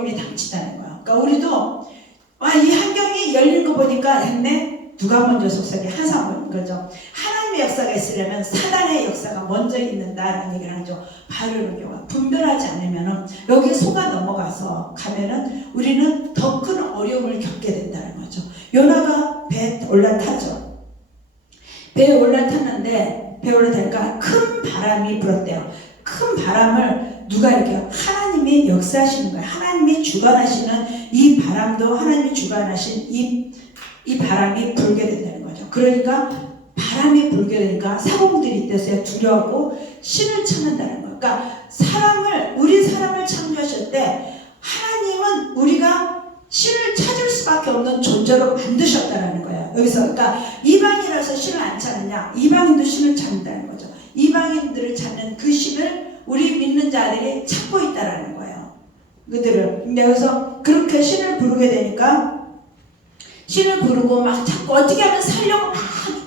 어려움이 닥치다는 거야. 그러니까 우리도 이 환경이 열린 거 보니까 했네. 누가 먼저 속삭이 하사온 거죠. 하나님의 역사가 있으려면 사단의 역사가 먼저 있는다라는 얘기를 하죠. 바르는 경우가 분별하지 않으면은 여기에 속아 넘어가서 가면은 우리는 더 큰 어려움을 겪게 된다는 거죠. 요나가 배에 올라타죠. 배에 올라탔는데 배에 올라타니까 큰 바람이 불었대요. 큰 바람을 누가 이렇게 하나님이 역사하시는 거예요. 하나님이 주관하시는 이 바람도 하나님이 주관하신 이 바람이 불게 된다는 거죠. 그러니까 바람이 불게 되니까 사공들이 있대서 두려워하고 신을 찾는다는 거예요. 그러니까 우리 사람을 창조하실 때 하나님은 우리가 신을 찾을 수밖에 없는 존재로 만드셨다는 거예요. 여기서 그러니까 이방인이라서 신을 안 찾느냐? 이방인도 신을 찾는다는 거죠. 이방인들을 찾는 그 신을 우리 믿는 자들이 찾고 있다라는 거예요. 그들을. 근데 여기서 그렇게 신을 부르게 되니까 신을 부르고 막 자꾸 어떻게 하면 살려고 막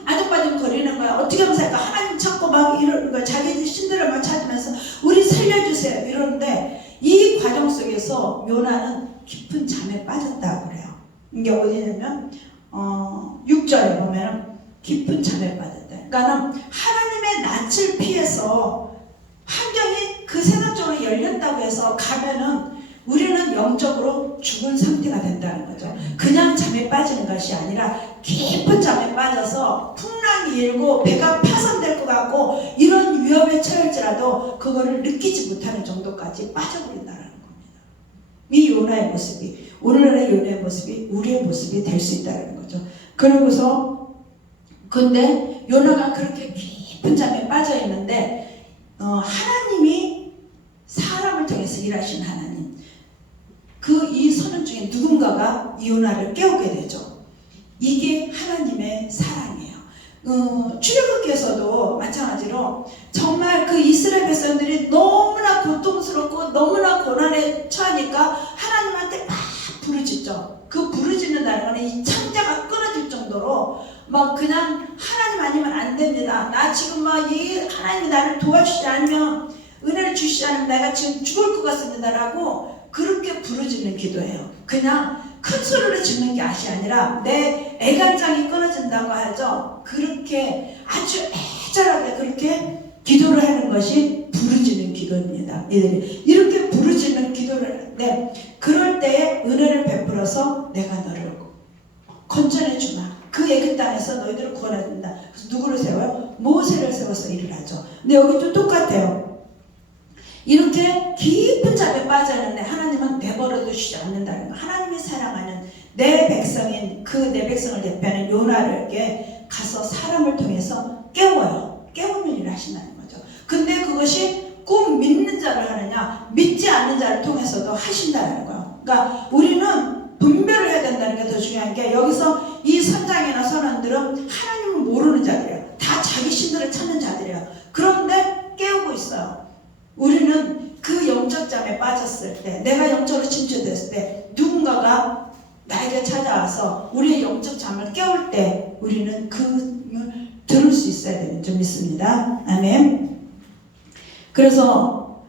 아둥바둥 거리는 거야. 어떻게 하면 살까? 하나님 찾고 막 이러는 거야. 자기 신들을 막 찾으면서 우리 살려주세요 이러는데 이 과정 속에서 요나는 깊은 잠에 빠졌다고 그래요. 이게 어디냐면 6절에 보면 깊은 잠에 빠졌다. 그러니까 하나님의 낯을 피해서 환경이 그 세상적으로 열렸다고 해서 가면은 우리는 영적으로 죽은 상태가 된다는 거죠. 그냥 잠에 빠지는 것이 아니라 깊은 잠에 빠져서 풍랑이 일고 배가 파손될 것 같고 이런 위험에 처할지라도 그거를 느끼지 못하는 정도까지 빠져버린다는 겁니다. 이 요나의 모습이 오늘날의 요나의 모습이 우리의 모습이 될 수 있다는 거죠. 그러고서 근데 요나가 그렇게 깊은 잠에 빠져 있는데 하나님이 사람을 통해서 일하신 하나님 이 선언 중에 누군가가 이 요나를 깨우게 되죠. 이게 하나님의 사랑이에요. 출애굽기에서도 마찬가지로 정말 그 이스라엘 백성들이 너무나 고통스럽고 너무나 고난에 처하니까 하나님한테 막 부르짖죠. 그 부르짖는다는 거는 이 창자가 끊어질 정도로 막 그냥 하나님 아니면 안 됩니다. 나 지금 막 이 하나님이 나를 도와주지 않으면 은혜를 주시지 않으면 내가 지금 죽을 것 같습니다라고 그렇게 부르짖는 기도예요. 그냥 큰 소리로 짖는 것이 아니라 내 애간장이 끊어진다고 하죠. 그렇게 아주 애절하게 그렇게 기도를 하는 것이 부르짖는 기도입니다. 이들이 이렇게 부르짖는 기도를 하는데 그럴 때에 은혜를 베풀어서 내가 너를 건져내 주마. 그 애굽 땅에서 너희들을 구원해준다. 그래서 누구를 세워요? 모세를 세워서 일을 하죠. 근데 여기도 똑같아요. 이렇게 깊은 잠에 빠져있는데 하나님은 내버려 두시지 않는다는 거. 하나님이 사랑하는 내 백성인 내 백성을 대표하는 요나에게 가서 사람을 통해서 깨워요. 깨우는 일을 하신다는 거죠. 근데 그것이 꼭 믿는 자를 하느냐 믿지 않는 자를 통해서도 하신다는 거예요. 그러니까 우리는 분별을 해야 된다는 게 더 중요한 게 여기서 이 선장이나 선원들은 하나님을 모르는 자들이에요. 다 자기 신들을 찾는 자들이에요. 그런데 깨우고 있어요. 우리는 그 영적 잠에 빠졌을 때 내가 영적으로 침체됐을 때 누군가가 나에게 찾아와서 우리의 영적 잠을 깨울 때 우리는 그걸 들을 수 있어야 되는 줄 믿습니다. 아멘. 그래서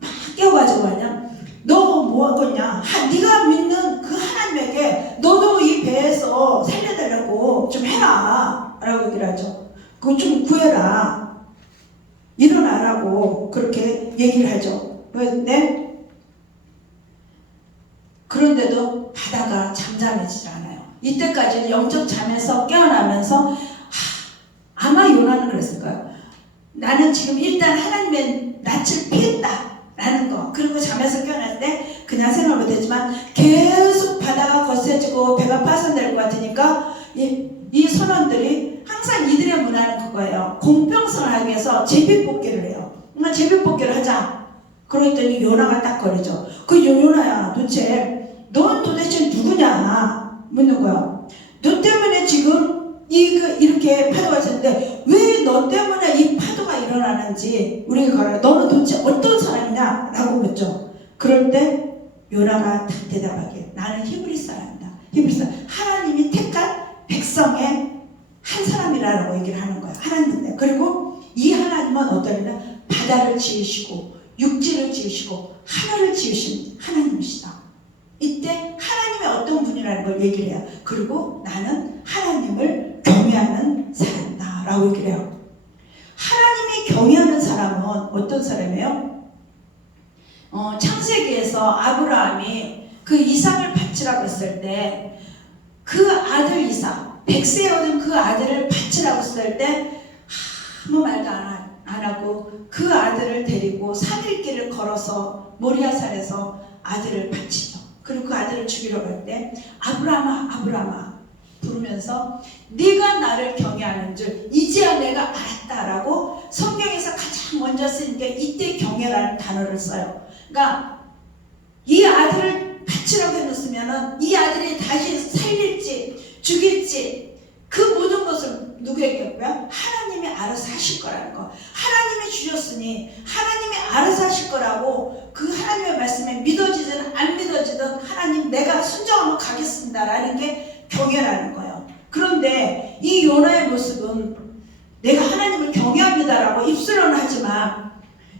막 깨워가지고 하냐 너 뭐하고 있냐 네가 믿는 그 하나님에게 너도 이 배에서 살려달라고 좀 해라 라고 얘기를 하죠. 그거 좀 구해라 일어나라고 그렇게 얘기를 하죠. 네? 그런데도 바다가 잠잠해지지 않아요. 이때까지는 영적 잠에서 깨어나면서 아마 요나는 그랬을 거예요. 나는 지금 일단 하나님의 낯을 피했다 라는 거. 그리고 잠에서 깨어날 때 그냥 생각을 못했지만 계속 바다가 거세지고 배가 파손될 것 같으니까 이 선원들이 항상 이들의 문화는 그거예요. 공평성을 하기 위해서 제비뽑기를 해요. 그러니까 제비뽑기를 하자. 그랬더니 요나가 딱 거리죠. 그 요나야 넌 도대체 누구냐 묻는 거야. 너 때문에 지금 이렇게 파도가 있었는데 왜 너 때문에 이 파도가 일어나는지 우리가 너는 도대체 어떤 사람이냐 라고 묻죠. 그럴 때 요나가 딱 대답하게 나는 히브리 사람이다. 히브리 사람. 하나님이 택한 백성의 한 사람이라고 얘기를 하는 거야. 하나님인데. 그리고 이 하나님은 어떠냐? 바다를 지으시고 육지를 지으시고 하늘을 지으신 하나님이시다. 걸 얘기를 해요. 그리고 나는 하나님을 경외하는 사람이다 라고 얘기를 해요. 하나님이 경외하는 사람은 어떤 사람이에요? 창세기에서 아브라함이 그 이삭을 바치라고 했을 때 그 아들 이삭, 100세에 얻은 그 아들을 바치라고 했을 때 아무 말도 안 하고 그 아들을 데리고 3일 길을 걸어서 모리아산에서 아들을 바치죠. 그리고 그 아들을 죽이러 갈 때 아브라함아 아브라함아 부르면서 네가 나를 경외하는 줄 이제야 내가 알았다라고 성경에서 가장 먼저 쓰는 게 이때 경외라는 단어를 써요. 그러니까 이 아들을 바치라고 해놓으면은 이 아들이 다시 살릴지 죽일지 그 모든 것을 누구에게 했고요? 하나님이 알아서 하실 거라는 거. 하나님이 주셨으니 하나님이 알아서 하실 거라고 그 하나님의 말씀에 믿어지든 안 믿어지든 하나님 내가 순종하면 가겠습니다 라는 게 경외라는 거예요. 그런데 이 요나의 모습은 내가 하나님을 경외합니다라고 입술로는 하지만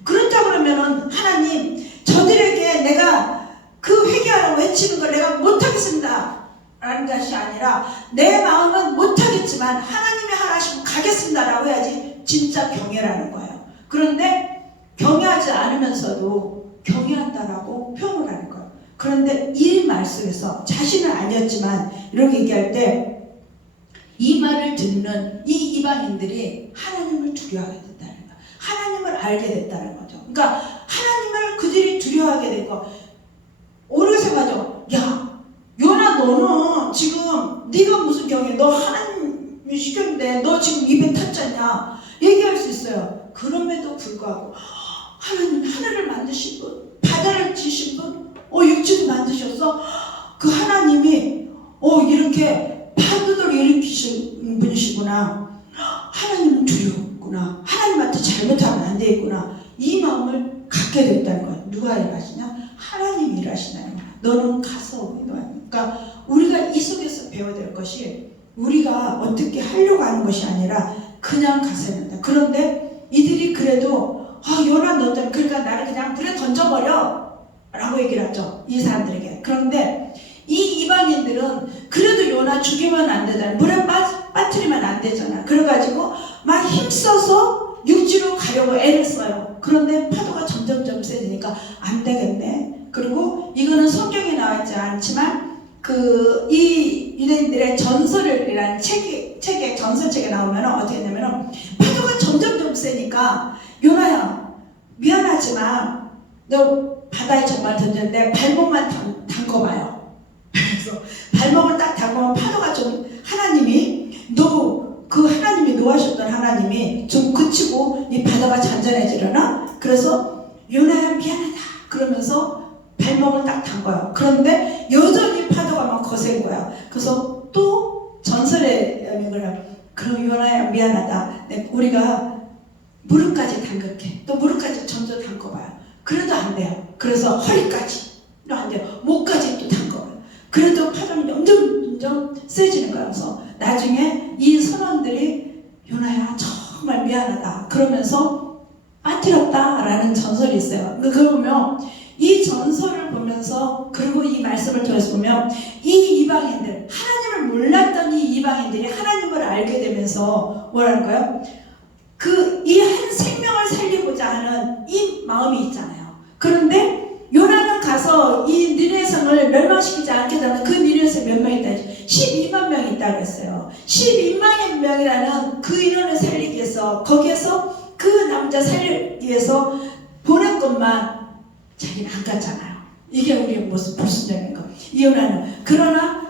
그렇다고 그러면은 하나님 저들에게 내가 그 회개하라고 외치는 걸 내가 못하겠습니다 라는 것이 아니라 내 마음은 못하겠지만 하나님이 하시면 가겠습니다 라고 해야지 진짜 경외라는 거예요. 그런데 경외하지 않으면서도 경외한다라고 표현을 하는 거예요. 그런데 이 말 속에서 자신은 아니었지만 이렇게 얘기할 때 이 말을 듣는 이 이방인들이 하나님을 두려워하게 됐다는 거예요. 하나님을 알게 됐다는 거죠. 그러니까 하나님을 그들이 두려워하게 되고 오히려 생각하죠. 야 요나 너는 지금 네가 무슨 경외 너 하나님이 시켰는데 너 지금 입에 탔잖냐 얘기할 수 있어요. 그럼에도 불구하고 하나님 하늘을 만드신 분 바다를 지신 분 육지를 만드셨어? 그 하나님이 이렇게 파도를 일으키신 분이시구나. 하나님은 두렵구나. 하나님한테 잘못하면 안 되겠구나. 이 마음을 갖게 됐다는 거예요. 누가 일하시냐? 하나님이 일하시다는 거예요. 너는 가서 그러니까 우리가 이 속에서 배워야 될 것이 우리가 어떻게 하려고 하는 것이 아니라 그냥 가서 된다. 그런데 이들이 그래도 요나 너 때문에 그러니까 나를 그냥 물에 던져버려 라고 얘기를 하죠. 이 사람들에게. 그런데 이 이방인들은 그래도 요나 죽이면 안 되잖아. 물에 빠뜨리면 안 되잖아. 그래가지고 막 힘써서 육지로 가려고 애를 써요. 그런데 파도가 점점점 세지니까 안 되겠네. 그리고 이거는 성경에 나와 있지 않지만 이 유대인들의 전설이라는 책에 전설책에 나오면 어떻게 되냐면 파도가 점점점 세니까 요나야 미안하지만 너 바다에 정말 던졌는데 발목만 담궈봐요. 그래서 발목을 딱 담그면 파도가 좀 하나님이 노하셨던 하나님이 좀 그치고 이 바다가 잔잔해지려나? 그래서 요나야 미안하다 그러면서 발목을 딱 담궈요. 그런데 여전히 파도가 막 거센 거야. 그래서 또 전설의 그럼 요나야 미안하다. 우리가 무릎까지 담글게. 또 무릎까지 전부 담궈봐요. 그래도 안 돼요. 그래서 허리까지 안 돼요. 목까지 또 담궈봐요. 그래도 파도는 점점 세지는 거예요. 그래서 나중에 이 선원들이 요나야 정말 미안하다 그러면서 빠뜨렸다라는 전설이 있어요. 그러면 이 전설을 보면서 그리고 이 말씀을 통해서 보면 이 이방인들 하나님을 몰랐던 이 이방인들이 하나님을 알게 되면서 뭐라는 거예요? 이 한 생명을 살리고자 하는 이 마음이 있잖아요. 그런데 요나는 가서 이 니느웨성을 멸망시키지 않게 되면 그 니느웨성에 몇 명 있다? 12만 명이 있다고 했어요. 12만 명이라는 그 인원을 살리기 위해서 거기에서 그 남자 살리기 위해서 보낸 것만 자기는 안 갔잖아요. 이게 우리의 모습 불순종인 거. 이 요나는 그러나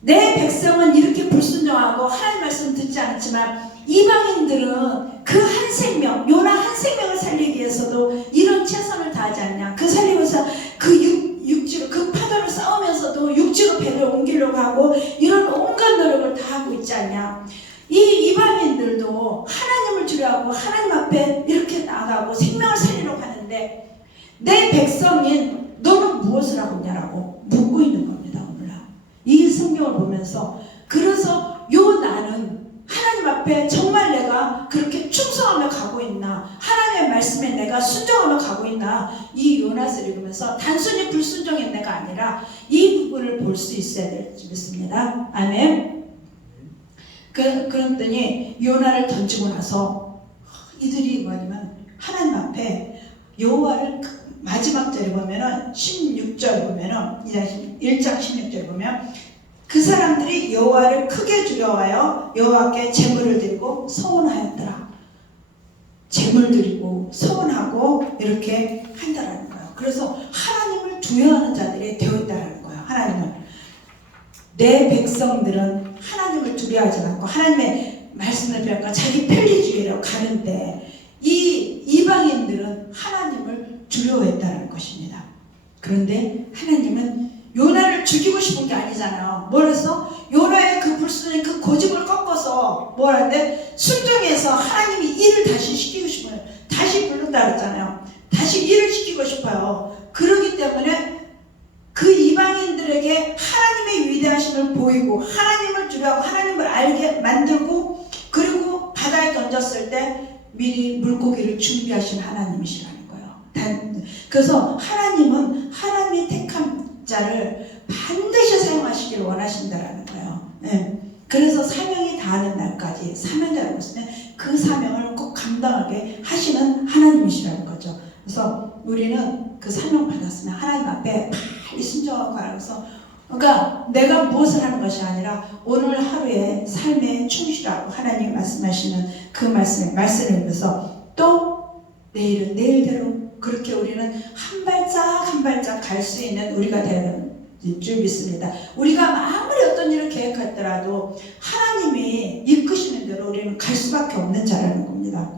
내 백성은 이렇게 불순종하고 하나님 말씀 듣지 않지만 이방인들은 그 한 생명, 요나 한 생명을 살리기 위해서도 이런 최선을 다하지 않냐. 그 살리고서 그 육지로 그 파도를 싸우면서도 육지로 배를 옮기려고 하고 이런 온갖 노력을 다 하고 있지 않냐. 이 이방인들도 하나님을 두려워하고 하나님 앞에 이렇게 나가고 생명을 살리려고 하는데 내 백성인 너는 무엇을 하고 있냐라고 묻고 있는 겁니다. 오늘날 이 성경을 보면서 그래서 나는 하나님 앞에 정말 내가 그렇게 충성하며 가고 있나, 하나님의 말씀에 내가 순종하며 가고 있나, 이 요나스를 읽으면서 단순히 불순종의 내가 아니라 이 분을 볼 수 있어야 될지 믿습니다. 아멘. 그랬더니 요나를 던지고 나서 이들이 뭐냐면 하나님 앞에 여호와를 마지막 절에 보면은 16절 보면은 1장 16절 보면 그 사람들이 여호와를 크게 두려워하여 여호와께 제물을 드리고 서원하였더라. 제물 드리고 서원하고 이렇게 한다라는 거예요. 그래서 하나님을 두려워하는 자들이 되어 있다라는 거예요. 하나님을. 내 백성들은 하나님을 두려워하지 않고 하나님의 말씀을 배우니까 자기 편리주의로 가는데 이 이방인들은 하나님을 두려워했다는 것입니다. 그런데 하나님은 요나를 죽이고 싶은 게 아니잖아요. 뭐래서 요나의 그 불순한 그 고집을 꺾어서 뭐라는데 순종해서 하나님이 일을 다시 시키고 싶어요. 다시 부른다 그랬잖아요. 다시 일을 시키고 싶어요. 그렇기 때문에 그 이방인들에게 하나님의 위대하심을 보이고 하나님을 두려워하고 하나님을 알게 만들고 그리고 바다에 던졌을 때 미리 물고기를 준비하신 하나님이시라는 거예요. 그래서 하나님은 하나님의 택한 자를 반드시 사용하시기를 원하신다라는 거예요. 네. 그래서 사명이 다하는 날까지 사명자라고 했을 때 그 사명을 꼭 감당하게 하시는 하나님이시라는 거죠. 그래서 우리는 그 사명 받았으면 하나님 앞에 빨리 순종하고 가라서 그러니까 내가 무엇을 하는 것이 아니라 오늘 하루의 삶에 충실하고 하나님이 말씀하시는 그 말씀을 위해서 또 내일은 내일대로 그렇게 우리는 한 발짝 한 발짝 갈 수 있는 우리가 되는 줄 믿습니다. 우리가 아무리 어떤 일을 계획했더라도 하나님이 이끄시는 대로 우리는 갈 수밖에 없는 자라는 겁니다.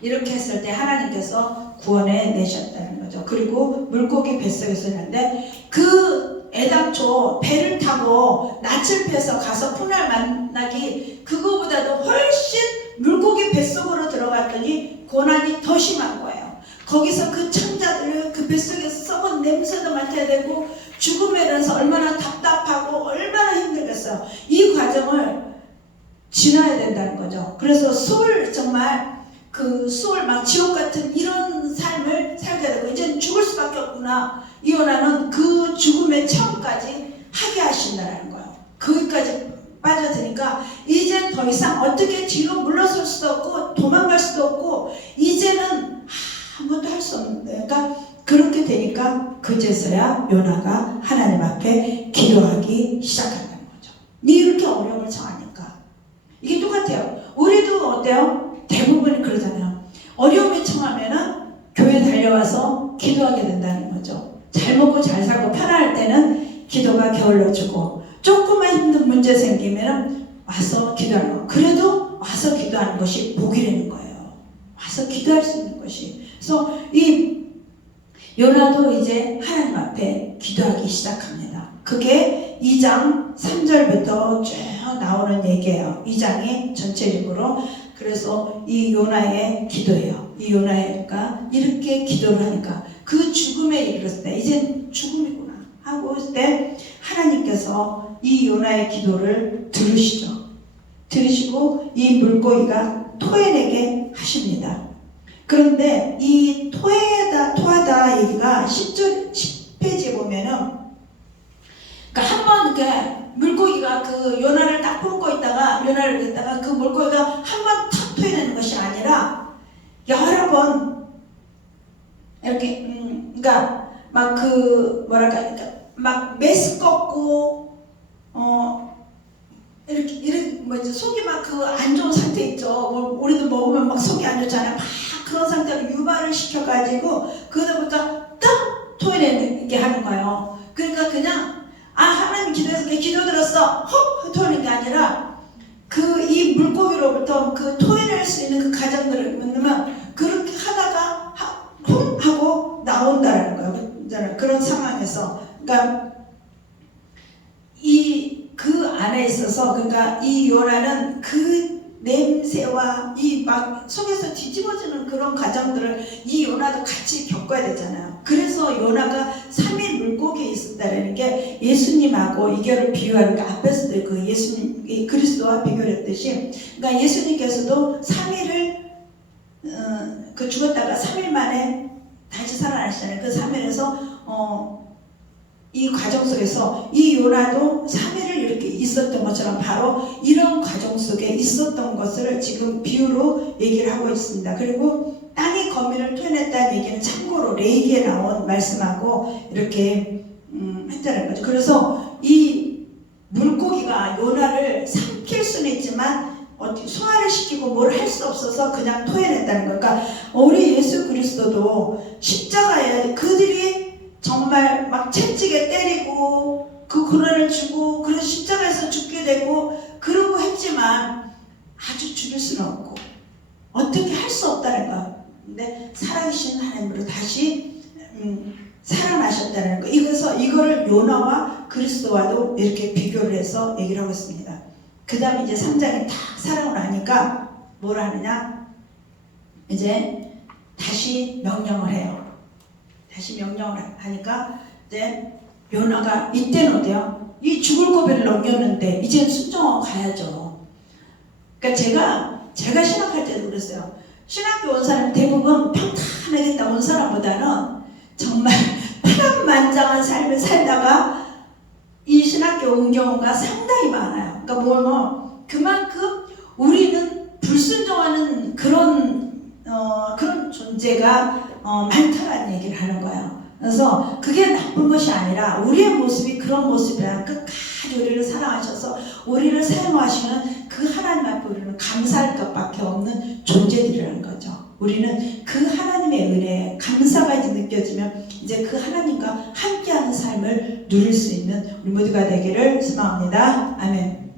이렇게 했을 때 하나님께서 구원해 내셨다는 거죠. 그리고 물고기 뱃속에서 있는데 그 애당초 배를 타고 낯을 펴서 가서 풍랑을 만나기 그거보다도 훨씬 물고기 뱃속으로 들어갔더니 고난이 더 심한 거예요. 거기서 그 창자들 그 뱃속에서 썩은 냄새도 맡아야 되고 죽음에 대해서 얼마나 답답하고 얼마나 힘들겠어요. 이 과정을 지나야 된다는 거죠. 그래서 정말 그 수월 막 지옥 같은 이런 삶을 살게 되고 이제는 죽을 수밖에 없구나. 요나는 그 죽음의 체험까지 하게 하신다는 거예요. 거기까지 빠져드니까 이젠 더 이상 어떻게 뒤로 물러설 수도 없고 도망갈 수도 없고 이제는 아무것도 할 수 없는데 그러니까 그렇게 되니까 그제서야 요나가 하나님 앞에 기도하기 시작한다는 거죠. 이렇게 어려움을 처하니까 이게 똑같아요. 우리도 어때요? 대부분이 그러잖아요. 어려움에 처하면은 교회 달려와서 기도하게 된다는 거죠. 잘 먹고 잘 살고 편안할 때는 기도가 게을러지고 조금만 힘든 문제 생기면은 와서 기도하는 거. 그래도 와서 기도하는 것이 복이라는 거예요. 와서 기도할 수 있는 것이. 그래서 이 요나도 이제 하나님 앞에 기도하기 시작합니다. 그게 2장 3절부터 쭉 나오는 얘기예요. 2장이 전체적으로. 그래서 이 요나의 기도예요. 이 요나가 이렇게 기도를 하니까 그 죽음에 이르렀을 때 이젠 죽음이구나 하고 있을 때 하나님께서 이 요나의 기도를 들으시죠. 들으시고 이 물고기가 토해내게 하십니다. 그런데 이 토하다 얘기가 10페이지에 보면은 그러니까 한번 이렇게 물고기가 그 요나를 딱 품고 있다가 그 물고기가 한 번 탁 토해내는 것이 아니라 여러 번 이렇게 그러니까 막 그 뭐랄까 그러니까 막 메스껍고 이렇게 뭐지 속이 막 그 안 좋은 상태 있죠. 우리도 먹으면 막 속이 안 좋잖아요. 막 그런 상태로 유발을 시켜가지고 그다음부터 딱 토해내게 하는 거예요. 그러니까 그냥 하나님 기도해서 기도 들었어 헉 토하는 게 아니라 그 이 물고기로부터 그 토해낼 수 있는 그 과정들을 만나면 그렇게 하다가 쿵 하고 나온다라는 거예요. 그런 상황에서 그러니까 그 안에 있어서 그러니까 이 요나는 그 냄새와 이 막 속에서 뒤집어지는 그런 과정들을 이 요나도 같이 겪어야 되잖아요. 그래서 요나가 3일 물고기에 있었다라는 게 예수님하고 이거를 비유하는 게 앞에서도 그 예수님 그리스도와 비교를 했듯이 그러니까 예수님께서도 3일을 그 죽었다가 3일 만에 다시 살아나시잖아요. 그 3일에서 이 과정 속에서 이 요나도 3일을 이렇게 있었던 것처럼 바로 이런 과정 속에 있었던 것을 지금 비유로 얘기를 하고 있습니다. 그리고 땅이 거민을 토해냈다는 얘기는 참고로 레이기에 나온 말씀하고 이렇게 했다는 거죠. 그래서 이 물고기가 요나를 삼킬 수는 있지만 어떻게 소화를 시키고 뭘 할 수 없어서 그냥 토해냈다는 거예요. 그러니까 우리 예수 그리스도도 십자가에 그들이 정말 막 채찍에 때리고 그 고난을 주고 그래서 십자가에서 죽게 되고 그러고 했지만 아주 죽일 수는 없고 어떻게 할 수 없다는 거예요. 근데 살아계신 하나님으로 다시 살아나셨다는 거. 이거를 요나와 그리스도와도 이렇게 비교를 해서 얘기를 하고 있습니다. 그 다음에 이제 3장이 딱 살아오고 나니까 뭘 하느냐? 이제 다시 명령을 해요. 다시 명령을 하니까 이제 요나가 이때는 어때요? 이 죽을 고비를 넘겼는데 이제 순종하고 가야죠. 그러니까 제가 신학할 때도 그랬어요. 신학교 온 사람 대부분 평탄하게 온 사람보다는 정말 파란만장한 삶을 살다가 이 신학교 온 경우가 상당히 많아요. 그러니까 그만큼 우리는 불순종하는 그런 존재가 많다라는 얘기를 하는 거예요. 그래서 그게 나쁜 것이 아니라 우리의 모습이 그런 모습이라 끝까지 우리를 사랑하셔서 우리를 사용하시는 그 하나님 앞에 우리는 감사할 것밖에 없는 존재들이라는 거죠. 우리는 그 하나님의 은혜에 감사가 이제 느껴지면 이제 그 하나님과 함께하는 삶을 누릴 수 있는 우리 모두가 되기를 소망합니다. 아멘.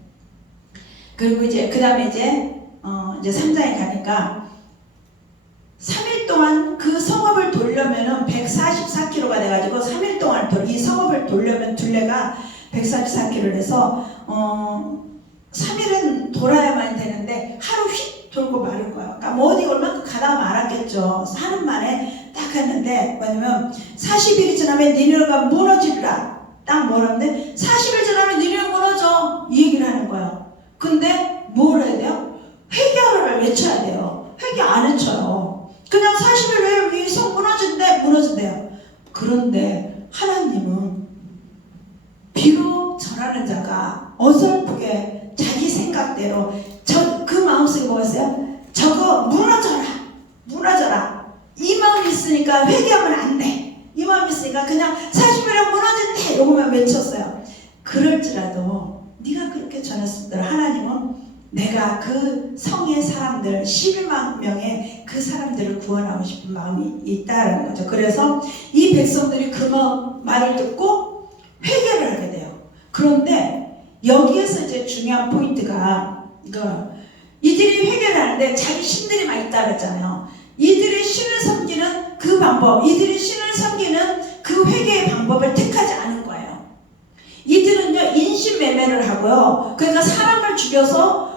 그리고 이제 그 다음에 이제 3장에 가니까 3일 동안 그 성읍을 돌려면은 144km가 돼가지고 3일 동안 이 성읍을 돌려면 둘레가 144km를 해서 3일은 돌아야만 되는데 하루 휙 돌고 마를 거예요. 그러니까 뭐 어디 얼마큼 가다가 말았겠죠. 하루 만에 딱 했는데 뭐냐면 40일이 지나면 니느웨가 무너지리라. 딱 뭐라는데 40일 지나면 니느웨가 무너져. 이 얘기를 하는 거예요. 근데 뭘 해야 돼요? 회개하라를 외쳐야 돼요. 회개 안 외쳐요. 그냥 40일 왜 성 무너진대요. 그런데 하나님은 비록 절하는 자가 어설프게 자기 생각대로 그 마음속에 뭐가 있어요? 저거 무너져라. 이 마음이 있으니까 회개하면 안 돼. 이 마음이 있으니까 그냥 40일에 무너진대. 요거만 외쳤어요. 그럴지라도 네가 그렇게 전했을 때 하나님은 내가 그 성의 사람들 11만 명의 그 사람들을 구원하고 싶은 마음이 있다라는 거죠. 그래서 이 백성들이 그 말을 듣고 회개를 하게 돼요. 그런데 여기에서 이제 중요한 포인트가 이들이 회개를 하는데 자기 신들이 막 있다 그랬잖아요. 이들이 신을 섬기는 그 방법, 이들이 신을 섬기는 그 회개의 방법을 택하지 않은 거예요. 이들은요 인신매매를 하고요. 그러니까 사람을 죽여서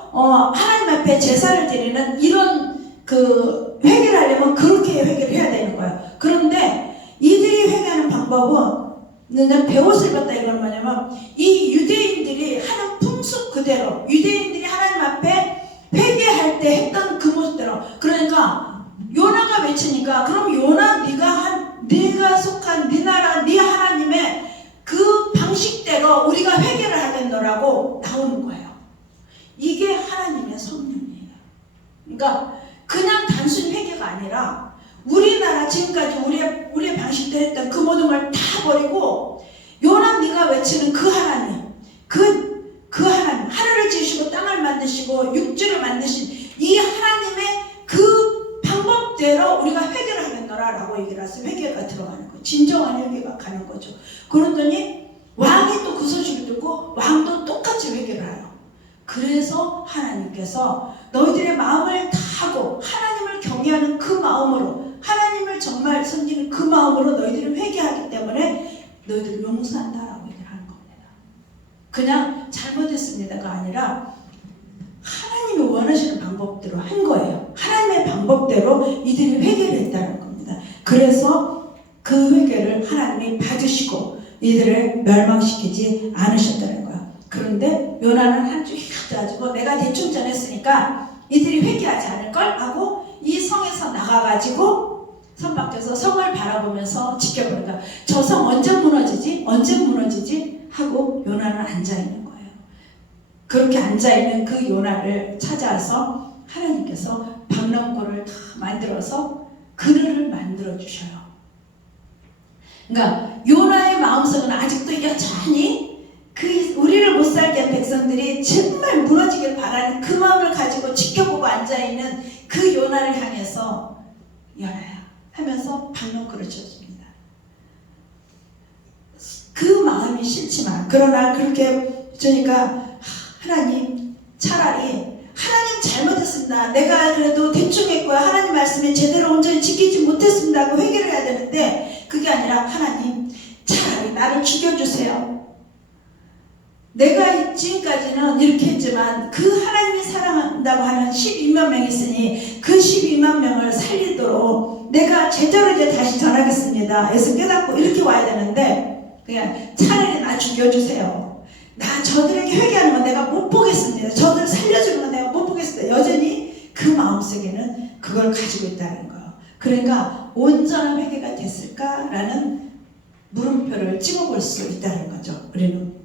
하나님 앞에 제사를 드리는 이런 그 회개를 하려면 그렇게 회개를 해야 되는 거예요. 그런데 이들이 회개하는 방법은 배옷을 입었다 이건 뭐냐면 이 유대인들이 하는 풍습 그대로 유대인들이 하나님 앞에 회개할 때 했던 그 모습대로 그러니까 요나가 외치니까 그럼 요나 네가 속한 네 나라 네 하나님의 그 방식대로 우리가 회개를 하겠노라고 나오는 거예요. 이게 하나님의 성령이에요. 그러니까 그냥 단순 회개가 아니라 우리나라 지금까지 우리의 방식대로 했던 그 모든 걸 다 버리고 요나 네가 외치는 그 하나님 그 하나님 하늘을 지으시고 땅을 만드시고 육지를 만드신 이 하나님의 그 방법대로 우리가 회개를 하겠노라 라고 얘기를 해서 회개가 들어가는 거예요. 진정한 회개가 가는 거죠. 그러더니 왕이 또 그 소식을 듣고 왕도 똑같이 회개를 해요. 그래서 하나님께서 너희들의 마음을 다하고 하나님을 경외하는 그 마음으로 하나님을 정말 섬기는 그 마음으로 너희들을 회개하기 때문에 너희들을 용서한다라고 얘기를 하는 겁니다. 그냥 잘못했습니다가 아니라 하나님이 원하시는 방법대로 한 거예요. 하나님의 방법대로 이들이 회개를 했다는 겁니다. 그래서 그 회개를 하나님이 받으시고 이들을 멸망시키지 않으셨다는 거예요. 그런데 요나는 한 주 휙 가지고 내가 대충 전했으니까 이들이 회개하지 않을걸 하고 이 성에서 나가가지고 성 밖에서 성을 바라보면서 지켜보니까 저 성 언제 무너지지? 언제 무너지지? 하고 요나는 앉아있는 거예요. 그렇게 앉아있는 그 요나를 찾아서 하나님께서 박랑고를 다 만들어서 그늘을 만들어 주셔요. 그러니까 요나의 마음속은 아직도 여전히 그 우리를 못 살게 한 백성들이 정말 무너지길 바라는 그 마음을 가지고 지켜보고 앉아있는 그 요나를 향해서 요나야 하면서 박랑고를 쳤습니다. 그 마음이 싫지만 그러나 그렇게 주니까 하나님 차라리 하나님 잘못했습니다. 내가 그래도 대충 했고요. 하나님 말씀에 제대로 온전히 지키지 못했습니다 하고 회개를 해야 되는데 그게 아니라 하나님 차라리 나를 죽여주세요. 내가 지금까지는 이렇게 했지만 그 하나님이 사랑한다고 하는 12만 명이 있으니 그 12만 명을 살리도록 내가 제대로 이제 다시 전하겠습니다. 그래서 깨닫고 이렇게 와야 되는데 그냥 차라리 나 죽여주세요. 나 저들에게 회개하는 건 내가 못 보겠습니다. 저들 살려주는 건 내가 못 보겠습니다. 여전히 그 마음속에는 그걸 가지고 있다는 거예요. 그러니까 온전한 회개가 됐을까라는 물음표를 찍어볼 수 있다는 거죠. 우리는.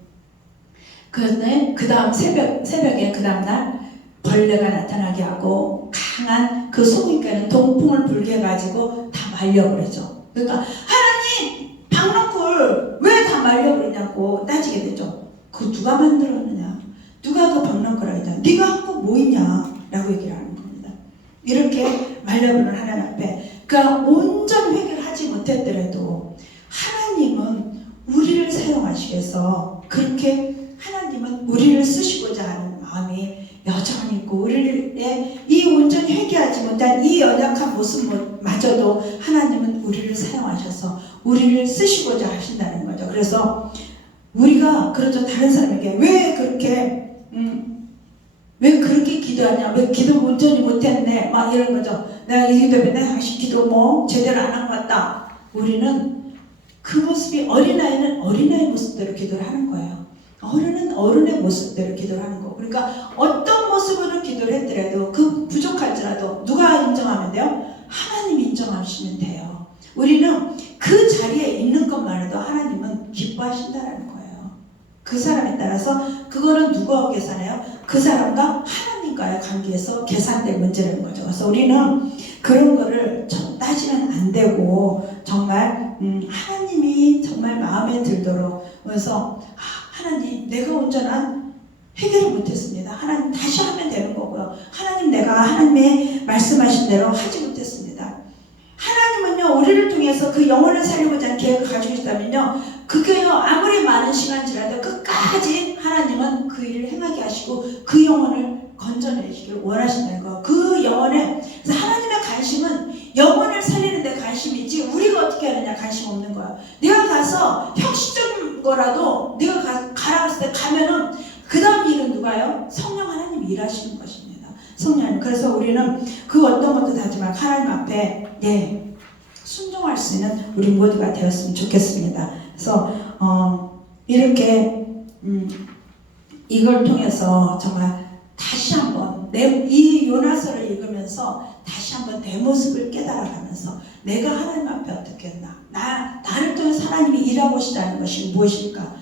그런데 그 다음 새벽에 그 다음날 벌레가 나타나게 하고 강한 그 소금가는 동풍을 불게 해가지고 다 말려버리죠. 그러니까 하나님 박랑굴 왜 다 말려버리냐고 따지게 되죠. 그 누가 만들었느냐? 누가 그 박랑굴을 했냐? 네가 한 거 뭐 있냐? 라고 얘기를 하는 겁니다. 이렇게 말려버리는 하나님 앞에 그러니까 온전 회개를 하지 못했더라도 하나님은 우리를 사용하시기 위해서 그렇게 하나님은 우리를 쓰시고자 하는 마음이 여전히 있고 우리의 이 온전히 회개하지 못한 이 연약한 모습마저도 하나님은 우리를 사용하셔서 우리를 쓰시고자 하신다는 거죠. 그래서 우리가 그렇죠. 다른 사람에게 왜 그렇게 기도하냐? 왜 기도 온전히 못했네? 막 이런 거죠. 내가 이 기도했는데 당신 기도 뭐 제대로 안 한 것 같다. 우리는 그 모습이 어린아이는 어린아이 모습대로 기도를 하는 거예요. 어른은 어른의 모습대로 기도를 하는 거고 그러니까 어떤 모습으로 기도를 했더라도 그 부족할지라도 누가 인정하면 돼요? 하나님이 인정하시면 돼요. 우리는 그 자리에 있는 것만으로도 하나님은 기뻐하신다는 거예요. 그 사람에 따라서 그거는 누구하고 계산해요? 그 사람과 하나님과의 관계에서 계산될 문제라는 거죠. 그래서 우리는 그런 거를 따지면 안 되고 정말 하나님이 정말 마음에 들도록 그래서 하나님 내가 온전한 해결을 못했습니다. 하나님 다시 하면 되는 거고요. 하나님 내가 하나님의 말씀하신 대로 하지 못했습니다. 하나님은요 우리를 통해서 그 영혼을 살리고자 하는 계획을 가지고 있다면요 그게요 아무리 많은 시간지라도 끝까지 하나님은 그 일을 행하게 하시고 그 영혼을 건져내시길 원하신다는 거. 그 영혼에 그래서 하나님의 관심은 영혼을 살리는 데 관심이 있지 우리가 어떻게 하느냐 관심 없는 거야. 네가 가서 형식적인 거라도 네가 가라고 했을 때 가면은 그 다음 일은 누가요? 성령 하나님이 일하시는 것입니다. 성령 하나님. 그래서 우리는 그 어떤 것도 하지 말고 하나님 앞에 순종할 수 있는 우리 모두가 되었으면 좋겠습니다. 그래서 이렇게 이걸 통해서 정말 다시 한번 이 요나서를 읽으면서 다시 한번 내 모습을 깨달아가면서 내가 하나님 앞에 어떻게 했나 나를 통해서 하나님이 일하고 계시다는 것이 무엇일까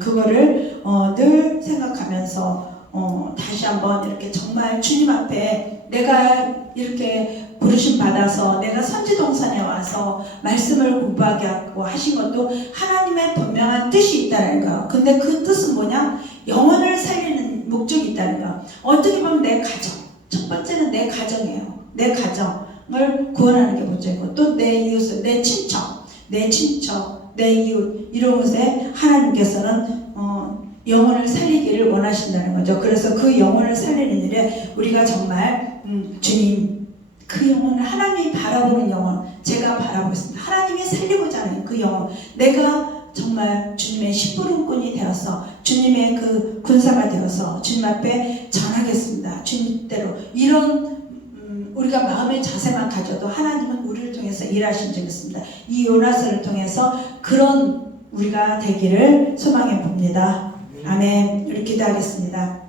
그거를 늘 생각하면서 다시 한번 이렇게 정말 주님 앞에 내가 이렇게 부르심 받아서 내가 선지동산에 와서 말씀을 공부하게 하고 하신 것도 하나님의 분명한 뜻이 있다는 거. 근데 그 뜻은 뭐냐? 영혼을 살리는 목적이 있다는 거. 어떻게 보면 내 가정. 첫 번째는 내 가정이에요. 내 가정을 구원하는 게 목적이고 또 내 이웃을, 내 친척, 내 이웃 이런 곳에 하나님께서는 영혼을 살리기를 원하신다는 거죠. 그래서 그 영혼을 살리는 일에 우리가 정말 주님 그 영혼을 하나님이 바라보는 영혼 제가 바라보겠습니다. 하나님이 살리고자 하는 그 영혼 내가 정말 주님의 십부름꾼이 되어서 주님의 그 군사가 되어서 주님 앞에 전하겠습니다. 주님대로 이런 우리가 마음의 자세만 가져도 하나님은 우리를 통해서 일하신 적이 있습니다. 이 요나서를 통해서 그런 우리가 되기를 소망해 봅니다. 아멘. 우리 기도하겠습니다.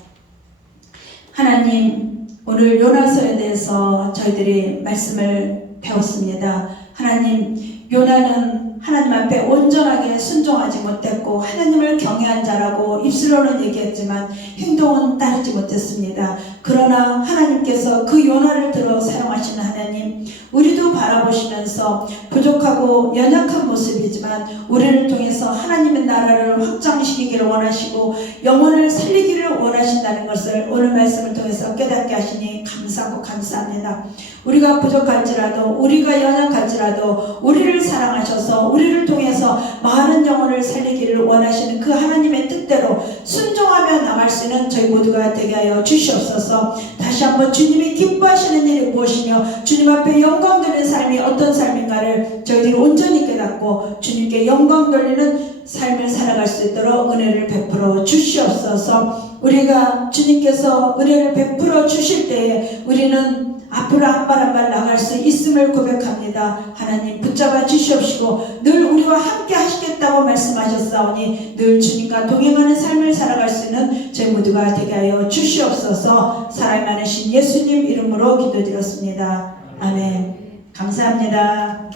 하나님 오늘 요나서에 대해서 저희들이 말씀을 배웠습니다. 하나님, 요나는 하나님 앞에 온전하게 순종하지 못했고 하나님을 경외한 자라고 입술로는 얘기했지만 행동은 따르지 못했습니다. 그러나 하나님께서 그 요나를 들어 사용하시는 하나님, 우리도 바라보시면서 부족하고 연약한 모습이지만 우리를 통해서 하나님의 나라를 확장시키기를 원하시고 영혼을 살리기를 원하신다는 것을 오늘 말씀을 통해서 깨닫게 하시니 감사하고 감사합니다. 우리가 부족할지라도, 우리가 연약할지라도 우리를 사랑하셔서 우리를 통해서 많은 영혼을 살리기를 원하시는 그 하나님의 뜻대로 순종하며 나갈 수 있는 저희 모두가 되게 하여 주시옵소서. 다시 한번 주님이 기뻐하시는 일이 무엇이며 주님 앞에 영광 돌리는 삶이 어떤 삶인가를 저희들이 온전히 깨닫고 주님께 영광 돌리는 삶을 살아갈 수 있도록 은혜를 베풀어 주시옵소서. 우리가 주님께서 은혜를 베풀어 주실 때에 우리는 앞으로 한 발 한 발 나갈 수 있음을 고백합니다. 하나님 붙잡아 주시옵시고 늘 우리와 함께 하시겠다고 말씀하셨사오니 늘 주님과 동행하는 삶을 살아갈 수 있는 저희 모두가 되게 하여 주시옵소서. 사랑 많으신 예수님 이름으로 기도드렸습니다. 아멘. 감사합니다.